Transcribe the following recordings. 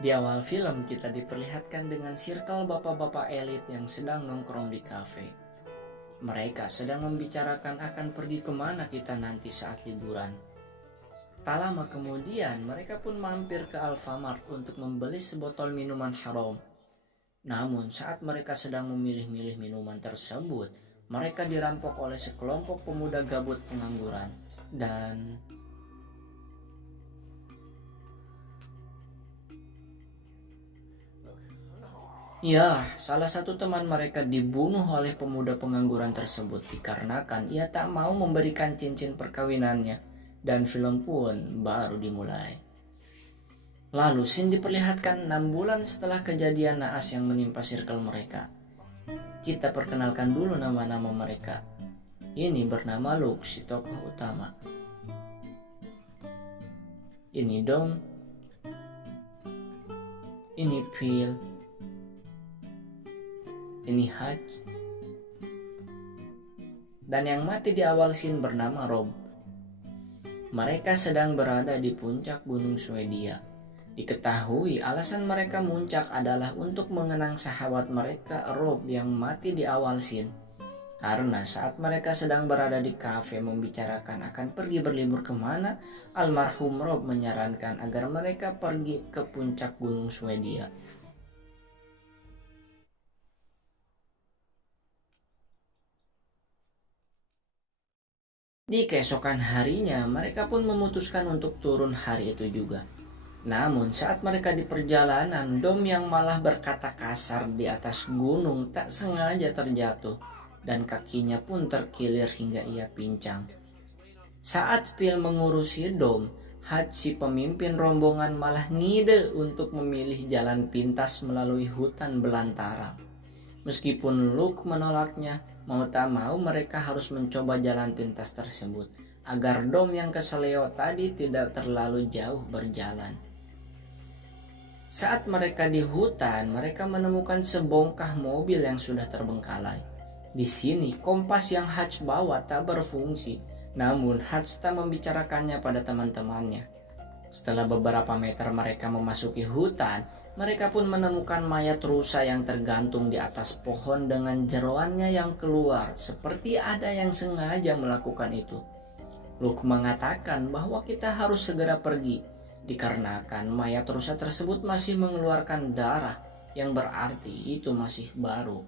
Di awal film kita diperlihatkan dengan circle bapak-bapak elit yang sedang nongkrong di kafe. Mereka sedang membicarakan akan pergi kemana kita nanti saat liburan. Tak lama kemudian mereka pun mampir ke Alfamart untuk membeli sebotol minuman haram. Namun saat mereka sedang memilih-milih minuman tersebut, mereka dirampok oleh sekelompok pemuda gabut pengangguran. Dan ya, salah satu teman mereka dibunuh oleh pemuda pengangguran tersebut dikarenakan ia tak mau memberikan cincin perkawinannya, dan film pun baru dimulai. Lalu scene diperlihatkan 6 bulan setelah kejadian naas yang menimpa circle mereka. Kita perkenalkan dulu nama-nama mereka. Ini bernama Luke, si tokoh utama. Ini Dom. Ini Phil. Ini Hutch. Dan yang mati di awal scene bernama Rob. Mereka sedang berada di puncak gunung Swedia. Diketahui alasan mereka muncak adalah untuk mengenang sahabat mereka Rob yang mati di awal scene. Karena saat mereka sedang berada di kafe membicarakan akan pergi berlibur kemana, almarhum Rob menyarankan agar mereka pergi ke puncak gunung Swedia. Di keesokan harinya, mereka pun memutuskan untuk turun hari itu juga. Namun saat mereka di perjalanan, Dom yang malah berkata kasar di atas gunung tak sengaja terjatuh, dan kakinya pun terkilir hingga ia pincang. Saat Phil mengurusi Dom, Hutch si pemimpin rombongan malah ngide untuk memilih jalan pintas melalui hutan belantara. Meskipun Luke menolaknya, mau tak mau mereka harus mencoba jalan pintas tersebut agar Dom yang keseleo tadi tidak terlalu jauh berjalan. Saat mereka di hutan, mereka menemukan sebongkah mobil yang sudah terbengkalai. Di sini kompas yang Hutch bawa tak berfungsi, namun Hutch tak membicarakannya pada teman-temannya. Setelah beberapa meter mereka memasuki hutan, mereka pun menemukan mayat rusa yang tergantung di atas pohon dengan jeroannya yang keluar, seperti ada yang sengaja melakukan itu. Luke mengatakan bahwa kita harus segera pergi, dikarenakan mayat rusa tersebut masih mengeluarkan darah, yang berarti itu masih baru.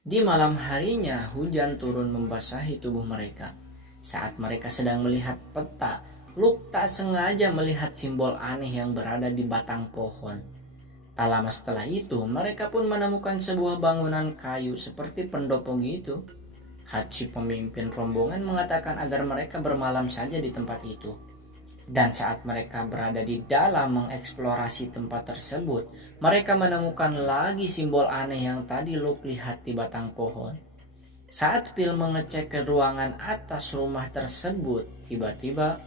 Di malam harinya, hujan turun membasahi tubuh mereka. Saat mereka sedang melihat peta, Luke tak sengaja melihat simbol aneh yang berada di batang pohon. Tak lama setelah itu, mereka pun menemukan sebuah bangunan kayu seperti pendopo gitu. Hachi pemimpin rombongan mengatakan agar mereka bermalam saja di tempat itu. Dan saat mereka berada di dalam mengeksplorasi tempat tersebut, mereka menemukan lagi simbol aneh yang tadi Luke lihat di batang pohon. Saat Phil mengecek ke ruangan atas rumah tersebut, tiba-tiba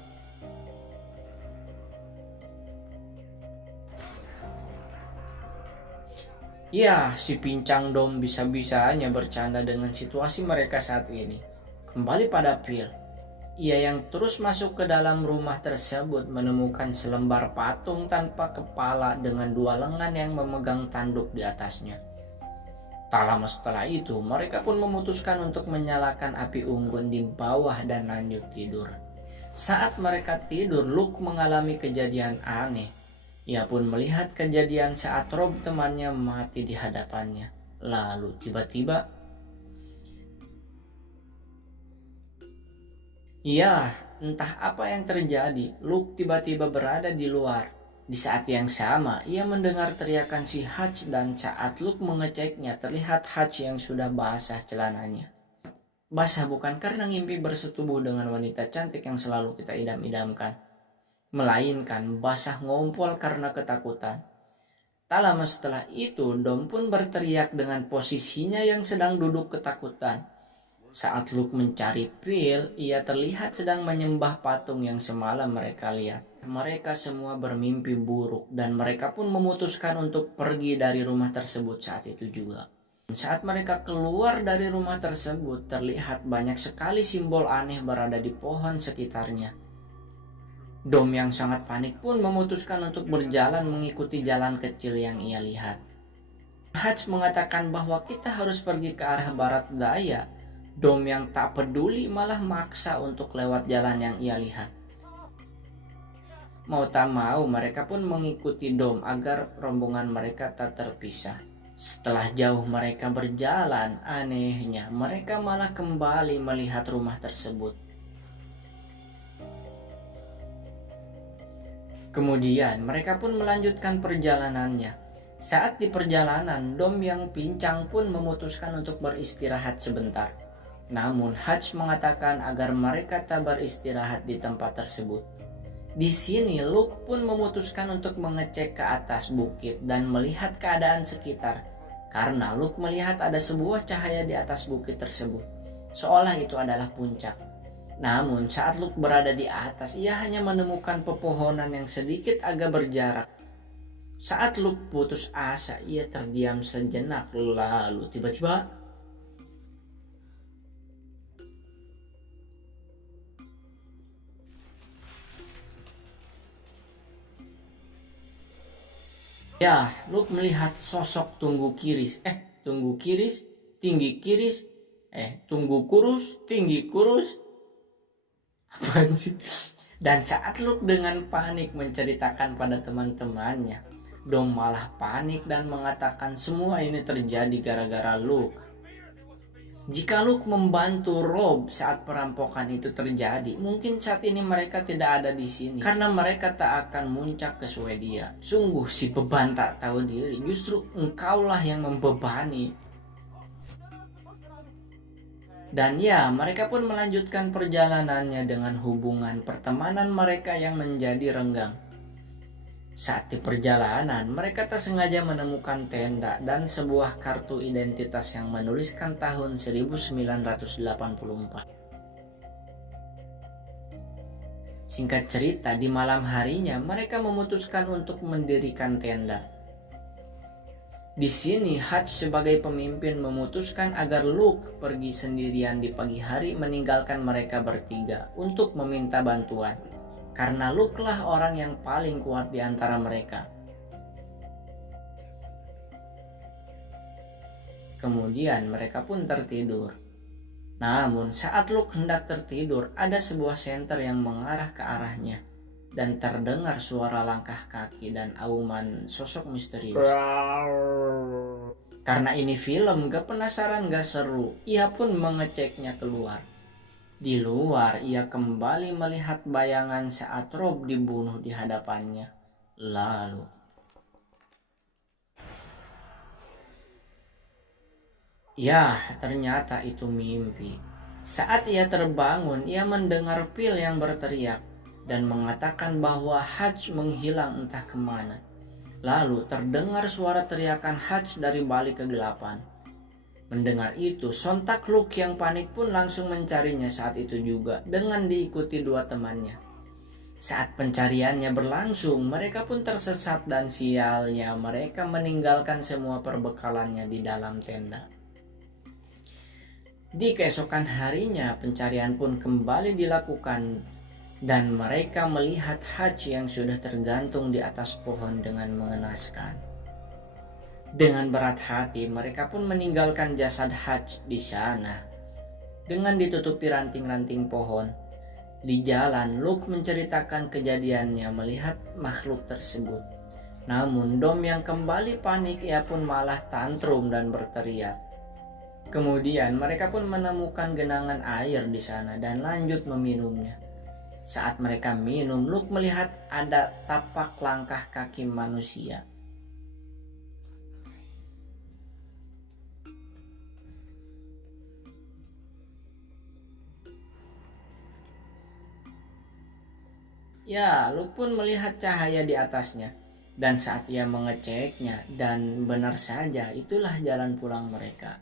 ya, si pincang Dom bisa-bisanya bercanda dengan situasi mereka saat ini. Kembali pada Phil. Ia yang terus masuk ke dalam rumah tersebut menemukan selembar patung tanpa kepala dengan 2 lengan yang memegang tanduk di atasnya. Tak lama setelah itu, mereka pun memutuskan untuk menyalakan api unggun di bawah dan lanjut tidur. Saat mereka tidur, Luke mengalami kejadian aneh. Ia pun melihat kejadian saat Rob temannya mati di hadapannya. Lalu tiba-tiba, ya, entah apa yang terjadi, Luke tiba-tiba berada di luar. Di saat yang sama, ia mendengar teriakan si Hutch dan saat Luke mengeceknya terlihat Hutch yang sudah basah celananya. Basah bukan karena ngimpi bersetubuh dengan wanita cantik yang selalu kita idam-idamkan, melainkan basah ngompol karena ketakutan. Tak lama setelah itu, Dom pun berteriak dengan posisinya yang sedang duduk ketakutan. Saat Luke mencari Phil, ia terlihat sedang menyembah patung yang semalam mereka lihat. Mereka semua bermimpi buruk dan mereka pun memutuskan untuk pergi dari rumah tersebut saat itu juga. Saat mereka keluar dari rumah tersebut, terlihat banyak sekali simbol aneh berada di pohon sekitarnya. Dom yang sangat panik pun memutuskan untuk berjalan mengikuti jalan kecil yang ia lihat. Hutch mengatakan bahwa kita harus pergi ke arah barat daya. Dom yang tak peduli malah maksa untuk lewat jalan yang ia lihat. Mau tak mau mereka pun mengikuti Dom agar rombongan mereka tak terpisah. Setelah jauh mereka berjalan, anehnya mereka malah kembali melihat rumah tersebut. Kemudian mereka pun melanjutkan perjalanannya. Saat di perjalanan, Dom yang pincang pun memutuskan untuk beristirahat sebentar. Namun Hutch mengatakan agar mereka tak beristirahat di tempat tersebut. Di sini Luke pun memutuskan untuk mengecek ke atas bukit dan melihat keadaan sekitar. Karena Luke melihat ada sebuah cahaya di atas bukit tersebut, seolah itu adalah puncak. Namun saat Luke berada di atas, ia hanya menemukan pepohonan yang sedikit agak berjarak. Saat Luke putus asa, ia terdiam sejenak, lalu tiba-tiba Luke melihat sosok tunggu kiris, tinggi kiris, tunggu kurus, tinggi kurus. Apaan sih? Dan saat Luke dengan panik menceritakan pada teman-temannya, Dom malah panik dan mengatakan semua ini terjadi gara-gara Luke. Jika Luke membantu Rob saat perampokan itu terjadi, mungkin saat ini mereka tidak ada di sini karena mereka tak akan muncak ke Swedia. Sungguh si beban tak tahu diri, justru engkaulah yang membebani. Dan ya, mereka pun melanjutkan perjalanannya dengan hubungan pertemanan mereka yang menjadi renggang. Saat di perjalanan, mereka tak sengaja menemukan tenda dan sebuah kartu identitas yang menuliskan tahun 1984. Singkat cerita, di malam harinya mereka memutuskan untuk mendirikan tenda. Di sini Hutch sebagai pemimpin memutuskan agar Luke pergi sendirian di pagi hari meninggalkan mereka bertiga untuk meminta bantuan. Karena Luke lah orang yang paling kuat di antara mereka. Kemudian mereka pun tertidur. Namun saat Luke hendak tertidur, ada sebuah senter yang mengarah ke arahnya. Dan terdengar suara langkah kaki dan auman sosok misterius. Karena ini film, gak penasaran gak seru, ia pun mengeceknya keluar. Di luar, ia kembali melihat bayangan saat Rob dibunuh di hadapannya. Lalu, ternyata itu mimpi. Saat ia terbangun, ia mendengar Phil yang berteriak dan mengatakan bahwa Hutch menghilang entah kemana. Lalu terdengar suara teriakan Hutch dari balik kegelapan. Mendengar itu, sontak Luke yang panik pun langsung mencarinya saat itu juga dengan diikuti dua temannya. Saat pencariannya berlangsung, mereka pun tersesat dan sialnya mereka meninggalkan semua perbekalannya di dalam tenda. Di keesokan harinya, pencarian pun kembali dilakukan dan mereka melihat Hutch yang sudah tergantung di atas pohon dengan mengenaskan. Dengan berat hati, mereka pun meninggalkan jasad Hutch di sana. Dengan ditutupi ranting-ranting pohon, di jalan Luke menceritakan kejadiannya melihat makhluk tersebut. Namun Dom yang kembali panik, ia pun malah tantrum dan berteriak. Kemudian mereka pun menemukan genangan air di sana dan lanjut meminumnya. Saat mereka minum, Luke melihat ada tapak langkah kaki manusia. Luke pun melihat cahaya di atasnya. Dan saat ia mengeceknya, dan benar saja itulah jalan pulang mereka.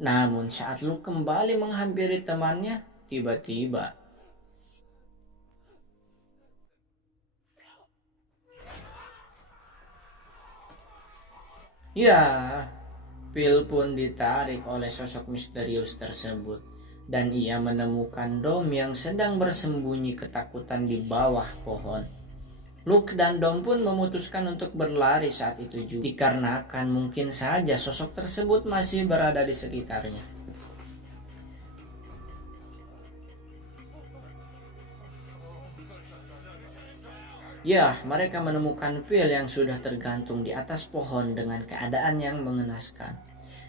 Namun saat Luke kembali menghampiri temannya, tiba-tiba Phil pun ditarik oleh sosok misterius tersebut. dan ia menemukan Dom yang sedang bersembunyi ketakutan di bawah pohon. Luke dan Dom pun memutuskan untuk berlari saat itu juga, dikarenakan mungkin saja sosok tersebut masih berada di sekitarnya. Ya, mereka menemukan Phil yang sudah tergantung di atas pohon dengan keadaan yang mengenaskan.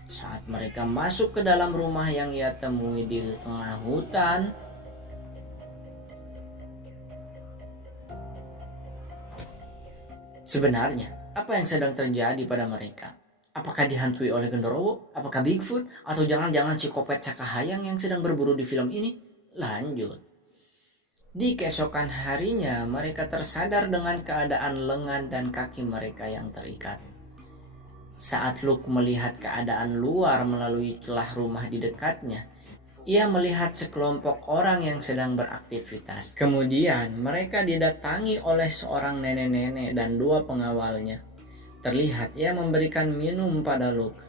Saat mereka masuk ke dalam rumah yang ia temui di tengah hutan, sebenarnya, apa yang sedang terjadi pada mereka? Apakah dihantui oleh genderuwo? Apakah Bigfoot? Atau jangan-jangan psikopat cakahayang yang sedang berburu di film ini? Lanjut. Di keesokan harinya, mereka tersadar dengan keadaan lengan dan kaki mereka yang terikat. Saat Luke melihat keadaan luar melalui celah rumah di dekatnya, ia melihat sekelompok orang yang sedang beraktivitas. Kemudian mereka didatangi oleh seorang nenek-nenek dan 2 pengawalnya. Terlihat ia memberikan minum pada Luke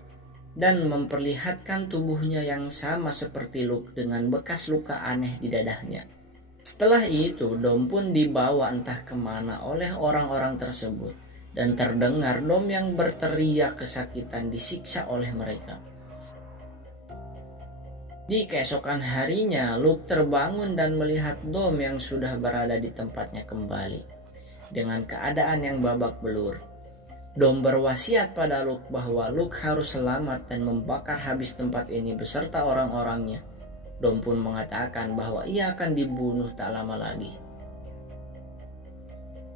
dan memperlihatkan tubuhnya yang sama seperti Luke dengan bekas luka aneh di dadanya. Setelah itu, Dom pun dibawa entah kemana oleh orang-orang tersebut dan terdengar Dom yang berteriak kesakitan disiksa oleh mereka. Di keesokan harinya, Luke terbangun dan melihat Dom yang sudah berada di tempatnya kembali, dengan keadaan yang babak belur. Dom berwasiat pada Luke bahwa Luke harus selamat dan membakar habis tempat ini beserta orang-orangnya. Dom pun mengatakan bahwa ia akan dibunuh tak lama lagi.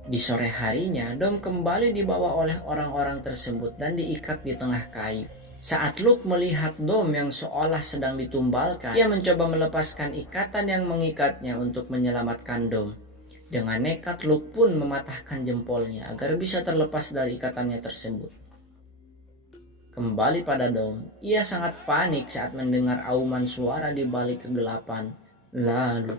Di sore harinya, Dom kembali dibawa oleh orang-orang tersebut dan diikat di tengah kayu. Saat Luke melihat Dom yang seolah sedang ditumbalkan, ia mencoba melepaskan ikatan yang mengikatnya untuk menyelamatkan Dom. Dengan nekat, Luke pun mematahkan jempolnya agar bisa terlepas dari ikatannya tersebut. Kembali pada Dom, ia sangat panik saat mendengar auman suara di balik kegelapan. Lalu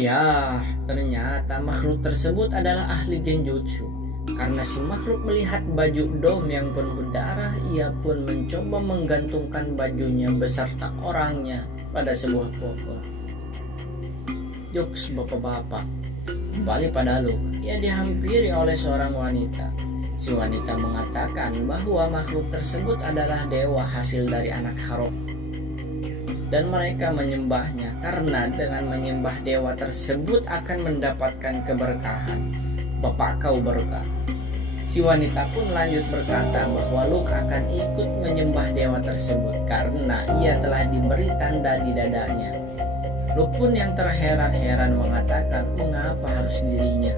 ya, ternyata makhluk tersebut adalah ahli genjutsu. Karena si makhluk melihat baju Dom yang penuh darah, ia pun mencoba menggantungkan bajunya beserta orangnya pada sebuah pohon. Jokes bapak-bapak. Kembali pada Luke, ia dihampiri oleh seorang wanita. Si wanita mengatakan bahwa makhluk tersebut adalah dewa hasil dari anak haram, dan mereka menyembahnya karena dengan menyembah dewa tersebut akan mendapatkan keberkahan. Bapak kau berkah. Si wanita pun lanjut berkata bahwa Luke akan ikut menyembah dewa tersebut karena ia telah diberi tanda di dadanya. Luke pun yang terheran-heran mengatakan mengapa harus dirinya.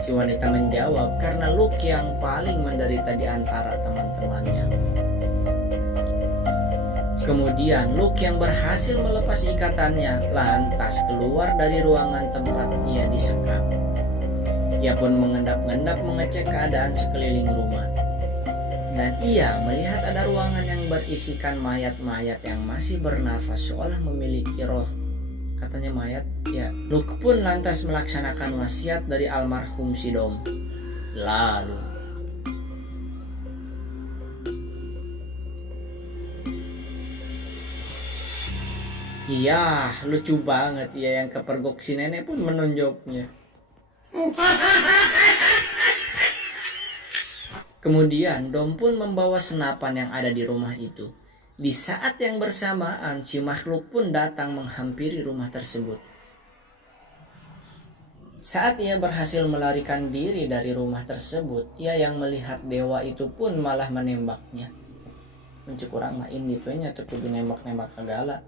Si wanita menjawab karena Luke yang paling menderita di antara teman-temannya. Kemudian Luke yang berhasil melepas ikatannya lantas keluar dari ruangan tempat ia disekap. Ia pun mengendap-endap mengecek keadaan sekeliling rumah. Dan ia melihat ada ruangan yang berisikan mayat-mayat yang masih bernafas seolah memiliki roh. Katanya mayat, ya. Luke pun lantas melaksanakan wasiat dari almarhum si Dom. Lalu iya, lucu banget ya, yang kepergok si nenek pun menunjuknya. Kemudian Dom pun membawa senapan yang ada di rumah itu. Di saat yang bersamaan, si makhluk pun datang menghampiri rumah tersebut. Saat ia berhasil melarikan diri dari rumah tersebut, ia yang melihat dewa itu pun malah menembaknya. Mencukurang main ditunya tuh kudu nembak-nembak segala.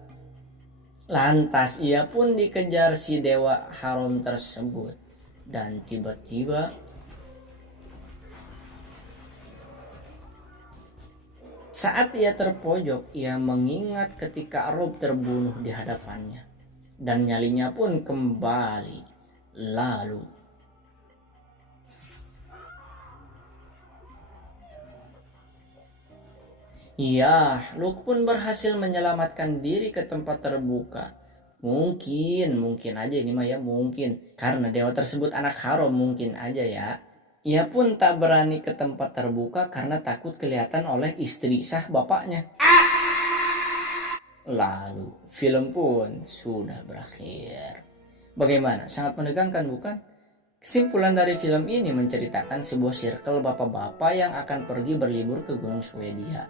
Lantas ia pun dikejar si dewa haram tersebut. Dan tiba-tiba saat ia terpojok, ia mengingat ketika Rob terbunuh di hadapannya. Dan nyalinya pun kembali. Lalu ya, Luke pun berhasil menyelamatkan diri ke tempat terbuka. Mungkin aja ini mah ya, mungkin karena dewa tersebut anak haram, mungkin aja ya. Ia pun tak berani ke tempat terbuka karena takut kelihatan oleh istri sah bapaknya. Lalu film pun sudah berakhir. Bagaimana? Sangat menegangkan bukan? Kesimpulan dari film ini menceritakan sebuah circle bapak-bapak yang akan pergi berlibur ke Gunung Swedia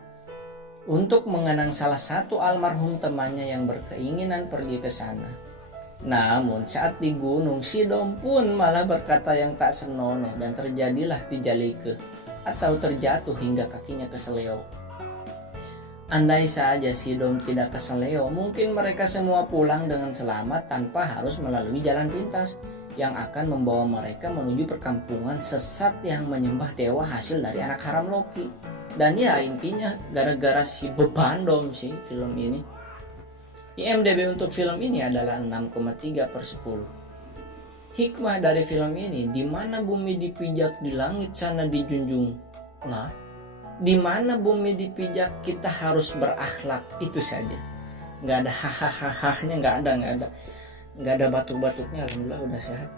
untuk mengenang salah satu almarhum temannya yang berkeinginan pergi ke sana. Namun saat di gunung, si Dom pun malah berkata yang tak senonoh dan terjadilah tijalike atau terjatuh hingga kakinya keseleo. Andai saja si Dom tidak keseleo, mungkin mereka semua pulang dengan selamat tanpa harus melalui jalan pintas yang akan membawa mereka menuju perkampungan sesat yang menyembah dewa hasil dari anak haram Loki. Dan ya intinya gara-gara si beban Dom sih film ini. IMDb untuk film ini adalah 6,3/10. Hikmah dari film ini, di mana bumi dipijak di langit sana dijunjung. Nah, di mana bumi dipijak kita harus berakhlak, itu saja. Nggak ada hahaha, nggak ada batuk-batuknya. Alhamdulillah udah sehat.